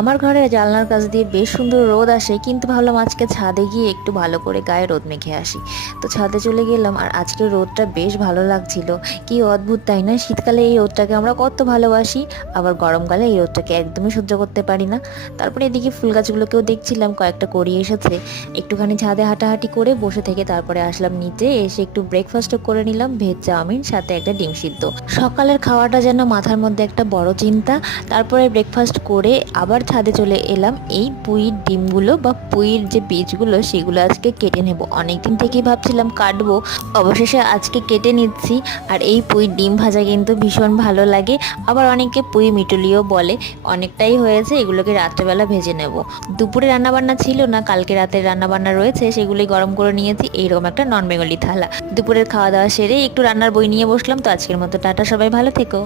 আমার ঘরে জানলার কাছ দিয়ে বেশ সুন্দর রোদ আসে, কিন্তু ভাবলাম আজকে ছাদে গিয়ে একটু ভালো করে গায়ে রোদ মেখে আসি। তো ছাদে চলে গেলাম, আর আজকে রোদটা বেশ ভালো লাগছিল। কি অদ্ভুত তাই না? শীতকালে এই রোদটাকে আমরা কত ভালোবাসি, আবার গরমকালে এই রোদটাকে একদমই সহ্য করতে পারি না। তারপরে এদিকে ফুল গাছগুলোকেও দেখছিলাম, কয়েকটা করিয়ে এসেছে। একটুখানি ছাদে হাঁটাহাঁটি করে বসে থেকে তারপরে আসলাম নিচে, এসে একটু ব্রেকফাস্টও করে নিলাম, ভেজ চাউমিন সাথে একটা ডিম সিদ্ধ। সকালের খাওয়াটা যেন মাথার মধ্যে একটা বড় চিন্তা। তারপরে ব্রেকফাস্ট করে আবার ছাদে চলে এলাম। এই পুঁইর ডিমগুলো বা পুঁইর যে বীজগুলো সেগুলো আজকে কেটে নেব। অনেকদিন থেকেই ভাবছিলাম কাটবো, অবশেষে আজকে কেটে নিচ্ছি। আর এই পুঁইর ডিম ভাজা কিন্তু ভীষণ ভালো লাগে, আবার অনেকে পুঁই মিটুলিও বলে। অনেকটাই হয়েছে, এগুলোকে রাত্রেবেলা ভেজে নেব। দুপুরে রান্নাবান্না ছিল না, কালকে রাতের রান্নাবান্না রয়েছে, সেগুলোই গরম করে নিয়েছি। এইরকম একটা নন বেঙ্গলি থালা। দুপুরের খাওয়া দাওয়া সেরে একটু রান্নার বই নিয়ে বসলাম। তো আজকের মতো টাটা, সবাই ভালো থেকো।